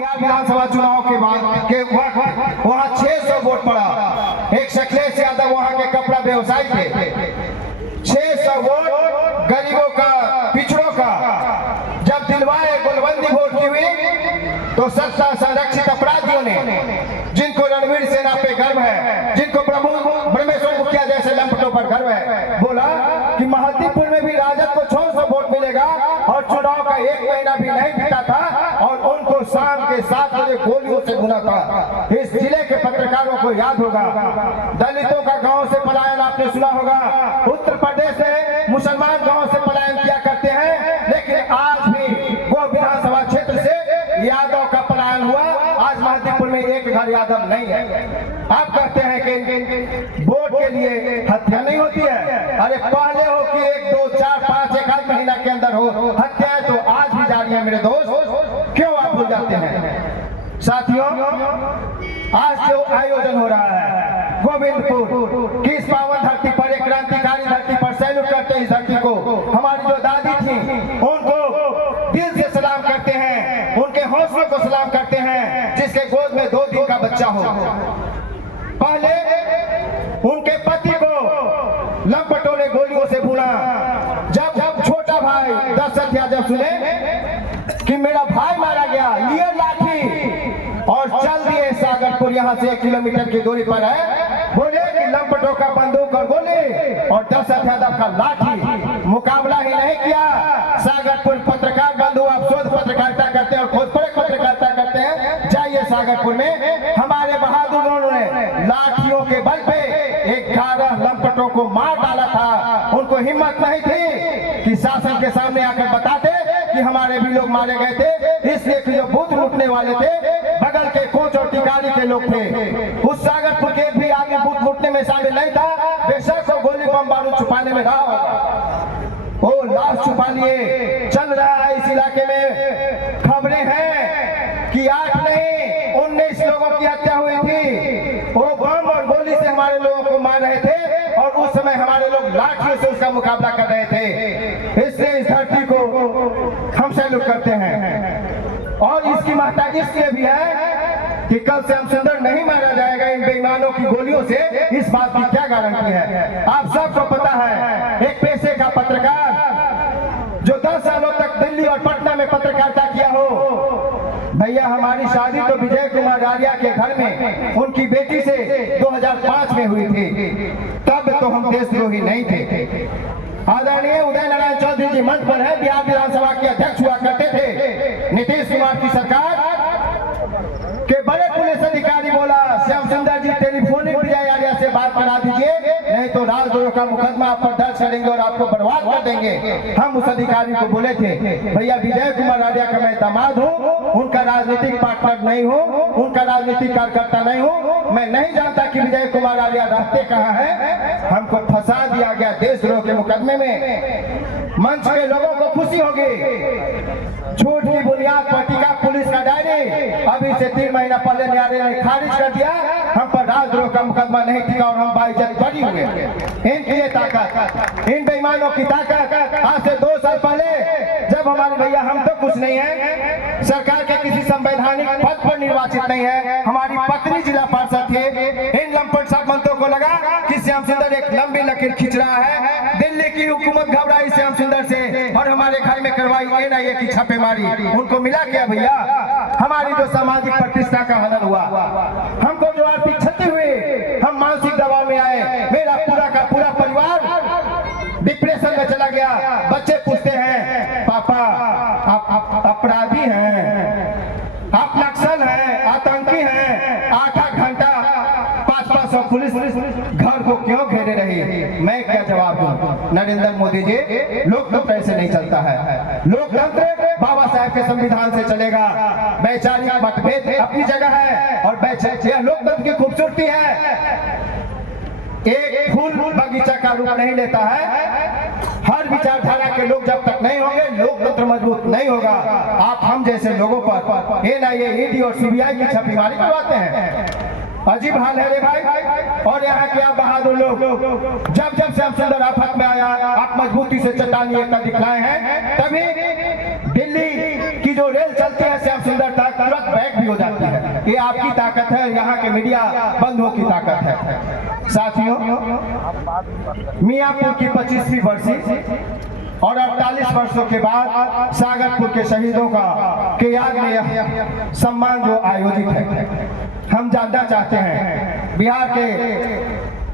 विधानसभा चुनाव के बाद के वक्त वहाँ 600 वोट पड़ा। एक शैलेश यादव वहाँ के कपड़ा व्यवसायी थे। 600 वोट गरीबों का, पिछड़ों का। जब दिलवाए गोलबंदी वोट की हुई तो सत्ता संरक्षित अपराधियों ने, जिनको रणवीर सेना पे गर्व है, जिनको प्रभु ब्रह्मेश्वर मुखिया जैसे लंपटों पर गर्व है, बोला कि महतीपुर में भी राजद को 600 वोट मिलेगा और चुनाव का 1 महीना भी नहीं बीता था और उनको शाम के 7 बजे गोलियों से भुना था। इस जिले के पत्रकारों को याद होगा, दलितों का गांव से पलायन आपने सुना होगा। उत्तर प्रदेश में मुसलमान गांव से पलायन किया करते हैं, लेकिन आज भी वो विधानसभा क्षेत्र से यादव का पलायन हुआ। आज महतीपुर में एक घर यादव नहीं है। आप कहते हैं कि वोट के लिए हत्या नहीं होती है। अरे पहले हो कि 1, 2, 4, 5 एक आध महीना के अंदर हो हत्याएं, तो आज भी जारी है मेरे दोस्त। क्यों आप भूल जाते हैं? साथियों, आज जो आयोजन हो रहा है गोविंदपुर की इस पावन धरती पर, एक क्रांतिकारी धरती पर सैल्यूट करते हैं। इस धरती को हमारी जो दादी थी उनको दिल से सलाम करते हैं, उनके हौसलों को सलाम करते हैं, जिसके गोद में 2 दिन का बच्चा हो। पहले उनके पति को लंपटों ने गोलियों से भूना। जब छोटा भाई दशरथ यादव सुने कि मेरा भाई मारा गया, लिए लाठी और चल दिए सागरपुर। यहाँ से 1 किलोमीटर की दूरी पर है। बोले कि लंपटों का बंदूक और गोली और दशरथ यादव का लाठी। मुकाबला ही नहीं किया। सागरपुर पत्रकार बंधु, आप शोध पत्रकारिता करते हैं और खोज पत्रकारिता करते हैं, जाइए सागरपुर में। हमारे बहादुरों ने लाठियों के बल पे 11 लंपटों को मार डाला था। उनको हिम्मत नहीं थी कि शासन के सामने आकर बताते कि हमारे भी लोग मारे गए थे। इसलिए कि जो बूथ लूटने वाले थे बगल के कोच और टिकारी के लोग थे। उस सागरपुर के भी आगे बूथ लूटने में शामिल नहीं था। बेशक वो गोली बम बारूद छुपाने में रहा होगा। वो लाश छुपा लिए। चल रहा है इस इलाके में खबरें हैं कि 8 नहीं 19 लोगों की हत्या हुई थी। वो बम और गोली से हमारे लोगों को मार रहे थे और उस समय हमारे लोग लाठियों से उसका मुकाबला कर रहे थे। इसलिए इस धरती को हम सैल्यूट करते हैं। और इसकी महत्ता इसलिए भी है कि कल से हम सुंदर नहीं मारा जाएगा इन बेईमानों की गोलियों से। इस बात की क्या गारंटी है? आप सबको पता है, एक पेशे का पत्रकार जो 10 सालों तक दिल्ली और पटना में पत्रकारिता किया हो। भैया, हमारी शादी तो विजय कुमार आर्या के घर में उनकी बेटी से 2005 में हुई थी। तब तो हम देशद्रोही नहीं थे। आदरणीय उदय नारायण चौधरी जी मंच पर है, बिहार विधानसभा के अध्यक्ष हुआ करते थे। नीतीश कुमार की सरकार के बड़े पुलिस अधिकारी बोला, श्याम सुंदर जी टेलीफोनिक विजय आर्या से बात करा दीजिए, नहीं तो राजद्रोह का मुकदमा आप पर दर्ज करेंगे और आपको बर्बाद कर देंगे। हम उस अधिकारी को बोले थे, भैया विजय कुमार आर्या का मैं दामाद हूँ, उनका राजनीतिक पार्टनर नहीं हूँ, उनका राजनीतिक कार्यकर्ता नहीं हूँ। मैं नहीं जानता कि विजय कुमार आर्या रहते कहाँ है। हमको फंसा दिया गया देशद्रोह के मुकदमे में। मंच के लोगों को खुशी होगी। झूठ की बुनियाद पर टिका पुलिस का डायरी अभी से 3 महीना पहले न्यायालय ने खारिज कर दिया। हम पर राजद्रोह का मुकदमा नहीं टिका और हम बाइज्जत बरी हुए। इनकी ये ताकत, इन बेईमानों की ताकत। आज से 2 साल पहले जब हमारे भैया, हम तो कुछ नहीं है, सरकार के किसी संवैधानिक पद पर निर्वाचित नहीं है, हमारी पत्नी जिला पार्षद थी। इन लंपट सामंतों को लगा कि श्याम सुंदर एक लंबी लकीर खींच रहा है। दिल्ली की हुकूमत घबराई श्याम सुंदर से और हमारे घर में करवाई NIA की छापेमारी। उनको मिला क्या भैया? हमारी जो सामाजिक प्रतिष्ठा का हनन हुआ, हमको जो आर्थिक क्षति हुई, हम मानसिक दबाव में आए। मेरा पूरा का पूरा परिवार डिप्रेशन में चला गया। बच्चे पूछते हैं, पापा आप अपराधी हैं, आप नक्सल हैं, आतंकी हैं, 8-8 घंटा 500 पुलिस घर को क्यों घेरे रही? मैं क्या जवाब दूं? नरेंद्र मोदी जी, लोकतंत्र ऐसे नहीं चलता है। लोकतंत्र बाबा साहब के संविधान से चलेगा। वैचारिक मतभेद अपनी जगह है और यह लोकतंत्र की खूबसूरती है। एक फूल बगीचा का रूप नहीं लेता है। हर विचारधारा के लोग जब तक नहीं होंगे, लोकतंत्र मजबूत नहीं होगा। आप हम जैसे लोगों पर NIA, ED और CBI की छापेमारी करवाते हैं। अजीब हाल है रे भाई। और यहाँ के आप बहादुर लोग, जब जब श्याम सुंदर आफत में आया, आप मजबूती से चट्टानी एकता दिखलाए हैं। तभी दिल्ली की जो रेल चलती है श्याम सुंदर तक, तुरंत बैग हो जाती है। ये आपकी ताकत है, यहाँ के मीडिया बंधुओं की ताकत है। साथियों, मियाँपुर की 25वीं बरसी और 48 वर्षों के बाद सागरपुर के शहीदों के याद में यह सम्मान जो आयोजित है, हम जानना चाहते हैं बिहार के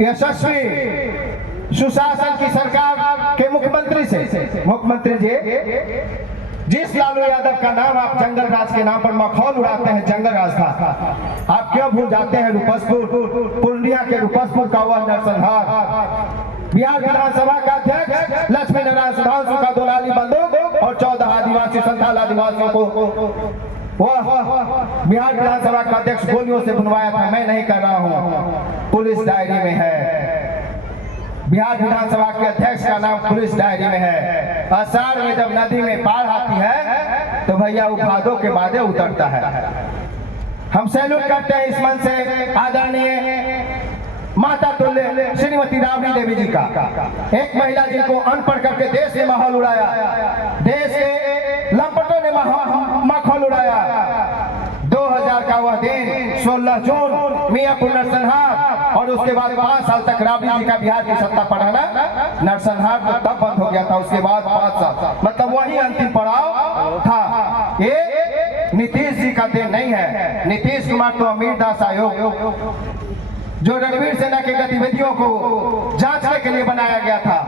यशस्वी सुशासन की सरकार के मुख्यमंत्री जी जिस लालू यादव का नाम आप जंगल राज के नाम पर मखौल उड़ाते हैं, जंगल राज था, आप क्यों भूल जाते हैं रूपसपुर, पूर्णिया के रूपसपुर का वह नरसंहार, बिहार विधानसभा का अध्यक्ष लक्ष्मी नारायण सुधांशु का दोलाली बंदूक और 14 आदिवासी संथाल आदिवासियों को वह बिहार विधानसभा का अध्यक्ष गोलियों से बुनवाया था। मैं नहीं कर रहा हूँ, पुलिस डायरी में है। बिहार विधानसभा के अध्यक्ष का नाम पुलिस डायरी में है। आषाढ़ में जब नदी में बाढ़ आती है तो भैया उफादों के बादे उतरता है। हम सैल्यूट करते हैं इस मंच से आदरणीय माता तुल्य श्रीमती राबड़ी देवी जी का, एक महिला जिनको अनपढ़ करके देश ने माहौल उड़ाया, देश के लंपटों ने माहौल उड़ाया। 2000 का वह दिन 16 जून मियाँपुर नरसंहार और उसके बाद 5 साल तक राबड़ी जी का बिहार की सत्ता पढ़ाना, नरसंहार तो तब बंद हो गया था, उसके बाद 5 साल, मतलब वही अंतिम पड़ाव था। ये नीतीश जी का दिन नहीं है। नीतीश कुमार तो अमीर दास आयोग जो रणवीर सेना की गतिविधियों को जांचने के लिए बनाया गया था,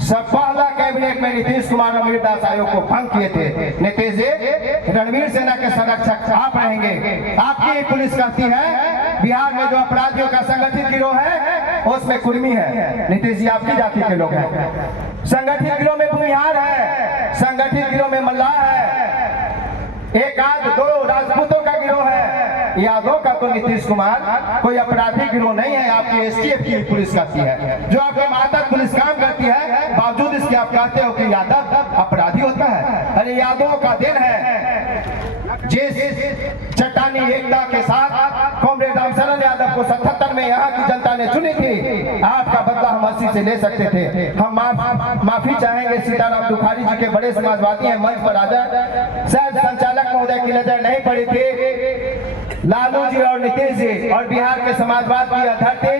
सब पहला कैबिनेट में नीतीश कुमार अमीर दास आयोग को भंग किए थे। नीतीश जी, रणवीर सेना के संरक्षक आप रहेंगे। आपकी पुलिस कहती है बिहार में जो अपराधियों का संगठित गिरोह है उसमें कुर्मी है। नीतीश जी, आपकी जाति के लोग हैं। संगठित गिरोह में भूमिहार है, संगठित गिरोह में मल्लाह है, एक आध दो राजपूतों का गिरोह है। यादव का तो नीतीश कुमार कोई अपराधी गिरोह नहीं है। आपकी एसटीएफ की पुलिस कहती है, जो आपके मातहत पुलिस काम करती है, बावजूद इसके आप कहते हो कि यादव अपराधी होता है। अरे यादवों का दिन है। जिस चट्टानी एकता के साथ कॉमरेड रामशरण यादव को 77 में यहाँ की जनता ने चुनी थी, आपका बदला हम 80 से ले सकते थे। हम माफी चाहेंगे। सीताराम दुखारी जी के बड़े समाजवादी हैं, मंच पर आ जाए। शायद संचालक महोदय की नजर नहीं पड़ी थी। लालू जी और नीतीश जी और बिहार के समाजवाद की धरती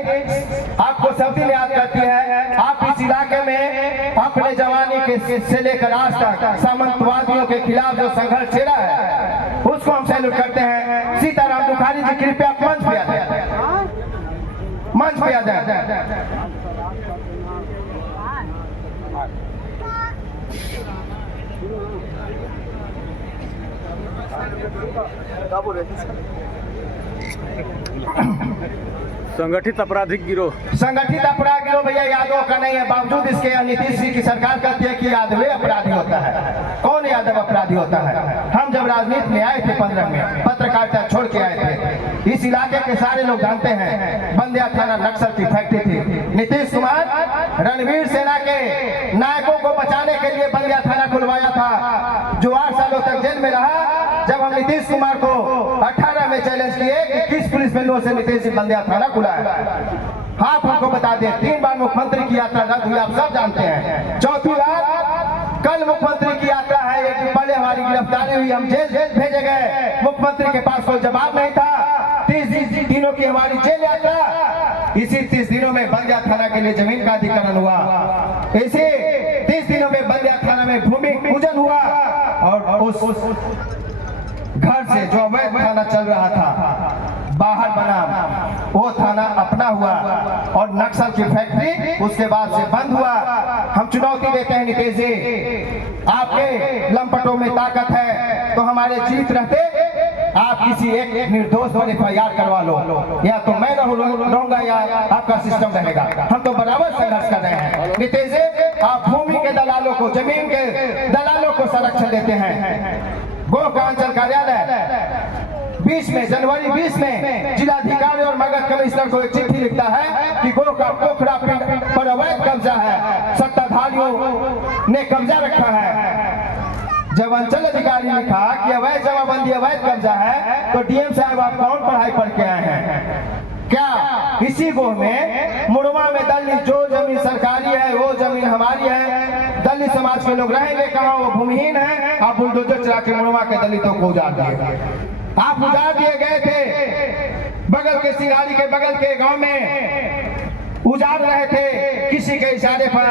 आपको सब दिन याद करती है। आप इस इलाके में अपने जवानी के से लेकर आज तक सामंतवादियों के खिलाफ जो संघर्ष छेड़ा है, उसको हम सैल्यूट करते हैं। सीताराम दुखारी जी कृपया मंच पे आ जाए, मंच पे आ जाए। संगठित आपराधिक गिरोह भैया यादव का नहीं है। बावजूद इसके नीतीश जी की सरकार कहती है कि यादव अपराधी होता है। कौन यादव अपराधी होता है? हम जब राजनीति में आए थे 15 में, पत्रकारिता छोड़ के आए थे, इस इलाके के सारे लोग जानते हैं बंदिया थाना नक्सल की फैक्ट्री थी। नीतीश कुमार रणवीर सेना के नायकों को बचाने के लिए बंदिया थाना खुलवाया था, जो 8 सालों तक जेल में रहा। जब हम नीतीश कुमार को 18 में चैलेंज किए कि किस पुलिस बंधुओं से नीतीश जी बंदिया थाना खुला है, आप हमको बता दें। 3 बार मुख्यमंत्री की यात्रा रद्द हुई, आप सब जानते हैं। 4थी बार कल मुख्यमंत्री की यात्रा है। एक दिन पहले हमारी गिरफ्तारी हुई, हम जेल भेजे गए। मुख्यमंत्री के पास कोई जवाब नहीं था। 30 दिनों की हमारी जेल यात्रा। इसी 30 दिनों में बंदिया थाना के लिए जमीन का अधिग्रहण हुआ। इसी 30 दिनों में बंदिया थाना में भूमि पूजन हुआ और उस घर से जो अवैध थाना चल रहा था बाहर बना, वो थाना अपना हुआ और नक्सल की फैक्ट्री उसके बाद से बंद हुआ। हम चुनौती देते हैं नीतीश जी, आपके लंपटों में ताकत है तो हमारे जीत रहते आप किसी एक निर्दोष पर FIR करवा लो, या तो मैं रहूंगा या आपका सिस्टम रहेगा। हम तो बराबर संघर्ष कर रहे हैं। नीतीश जी, आप भूमि के दलालों को, जमीन के दलालों को संरक्षण देते हैं। गो का अंचल कार्यालय 20 में जनवरी 20 में जिलाधिकारी और मगध कमिश्नर को एक चिट्ठी लिखता है कि गो का पोखरा पर अवैध कब्जा है, सत्ताधारियों ने कब्जा रखा है। जब अंचल अधिकारी ने लिखा कि अवैध जमाबंदी अवैध कब्जा है, तो डीएम साहब आप कौन पढ़ाई पढ़ के आए हैं? क्या इसी गोह में मुड़वा में दलित जो जमीन सरकारी है वो जमीन हमारी है, दलित समाज के लोग रहेंगे कहाँ? वो भूमिहीन है। आप बुलडोजर चला के मुड़वा के दलितों को उजाड़ दिए। आप उजाड़ दिए गए थे, बगल के सिंगारी के बगल के गांव में उजाड़ रहे थे, किसी के इशारे पर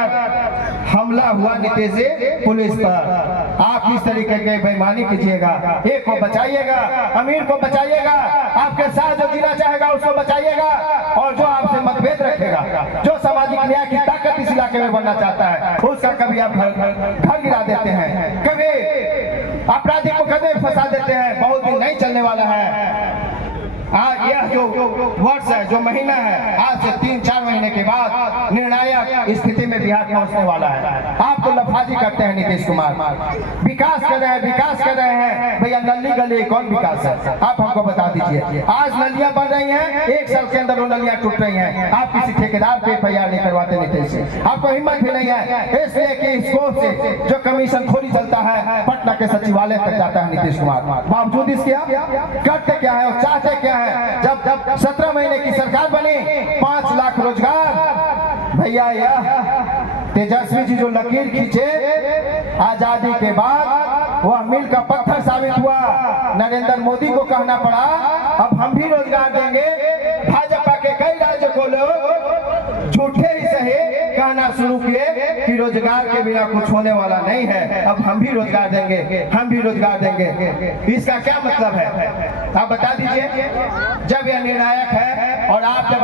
हमला हुआ नीतीश जी पुलिस पर। आप किस तरीके के बेईमानी कीजिएगा, एक को बचाइएगा, अमीर को बचाइएगा, आपके साथ जो जीना चाहेगा उसको बचाइएगा, और जो आपसे मतभेद रखेगा, जो सामाजिक न्याय की ताकत इस इलाके में बनना चाहता है, उसका कभी आप घर गिरा देते हैं, कभी अपराधी को कभी फंसा देते हैं। बहुत दिन नहीं चलने वाला है। यह जो वर्ष है, जो महीना है, आज से 3-4 महीने के बाद निर्णायक स्थिति में बिहार पहुंचने वाला है। आप तो लफाजी करते हैं नीतीश कुमार, विकास कर रहे हैं भैया। नली गली कौन विकास है, आप हमको बता दीजिए। आज नलियां बन रही हैं, 1 साल के अंदर वो नलियां टूट रही हैं। आप किसी ठेकेदार पे एफआईआर नहीं करवाते नीतीश जी, आपको हिम्मत भी नहीं है, इसलिए कि स्कोप से जो कमीशन खोरी चलता है पटना के सचिवालय तक जाता है नीतीश कुमार। बावजूद इसके करते क्या है और चाहते क्या है? जब 17 महीने की सरकार बनी, 5 लाख रोजगार। भैया यह तेजस्वी जी जो लकीर खींचे आजादी के बाद, वह मील का पत्थर साबित हुआ। नरेंद्र मोदी को कहना पड़ा अब हम भी रोजगार देंगे। भाजपा के कई राज्यों को लोग झूठे ही सही कहना शुरू किए कि रोजगार के बिना कुछ होने वाला नहीं है, अब हम भी रोजगार देंगे, हम भी रोजगार देंगे। इसका क्या मतलब है, आप बता दीजिए। जब यह निर्णायक है और आप जब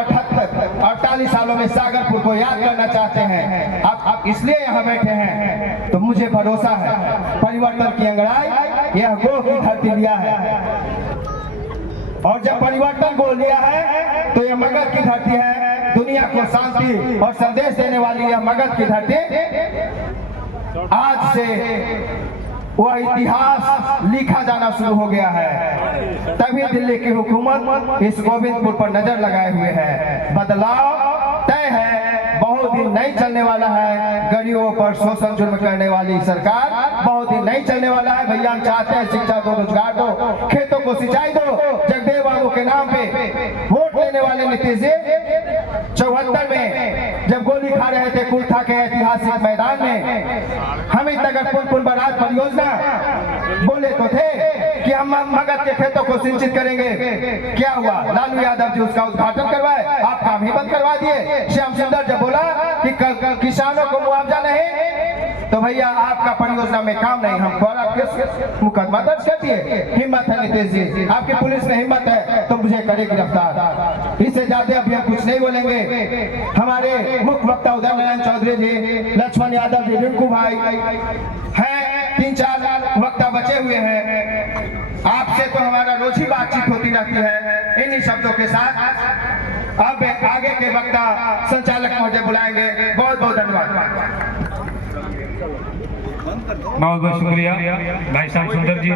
48 सालों में सागरपुर को याद करना चाहते हैं, आप इसलिए यहाँ बैठे हैं, तो मुझे भरोसा है परिवर्तन की अंगड़ाई यह गो की धरती लिया है, और जब परिवर्तन को लिया है तो यह मगध की धरती है। दुनिया को शांति और संदेश देने वाली यह मगध की धरती आज से वह इतिहास लिखा जाना शुरू हो गया है। तभी दिल्ली की हुकूमत इस गोविंदपुर पर नजर लगाए हुए है। बदलाव तय है, बहुत दिन नहीं चलने वाला है। गरीबों पर शोषण जुर्म करने वाली सरकार बहुत दिन नहीं चलने वाला है। भैया हम चाहते हैं शिक्षा दो, रोजगार दो, खेतों को सिंचाई दो। जगदेव बाबू के नाम पे वोट लेने वाले नीतीश जी 74 में जब गोली खा रहे थे कुर्था के ऐतिहासिक मैदान में, हमिद नगर पुल बराज परियोजना बोले तो थे कि हम मगध के खेतों को सिंचित करेंगे। क्या हुआ, लालू यादव जी उसका उद्घाटन करवाए, आप काम ही बंद करवा दिए। श्याम सुंदर जब बोला कि किसानों को मुआवजा नहीं, तो भैया आपका परियोजना में काम नहीं, हम मुकदमा दर्ज कर दिए। हिम्मत है नीतीश जी, आपकी पुलिस में हिम्मत है तो मुझे करे गिरफ्तार। इससे ज्यादा अभी हम कुछ नहीं बोलेंगे। हमारे मुख्य वक्ता उदय नारायण चौधरी जी, लक्ष्मण यादव जी, रिंकू भाई हैं, 3-4 वक्ता बचे हुए हैं। आपसे तो हमारा रोज ही बातचीत होती रहती है इन्हीं शब्दों के साथ। अब आगे के वक्ता संचालक महोदय बुलाएंगे। बहुत बहुत धन्यवाद। बहुत बहुत शुक्रिया भाई श्याम सुंदर जी।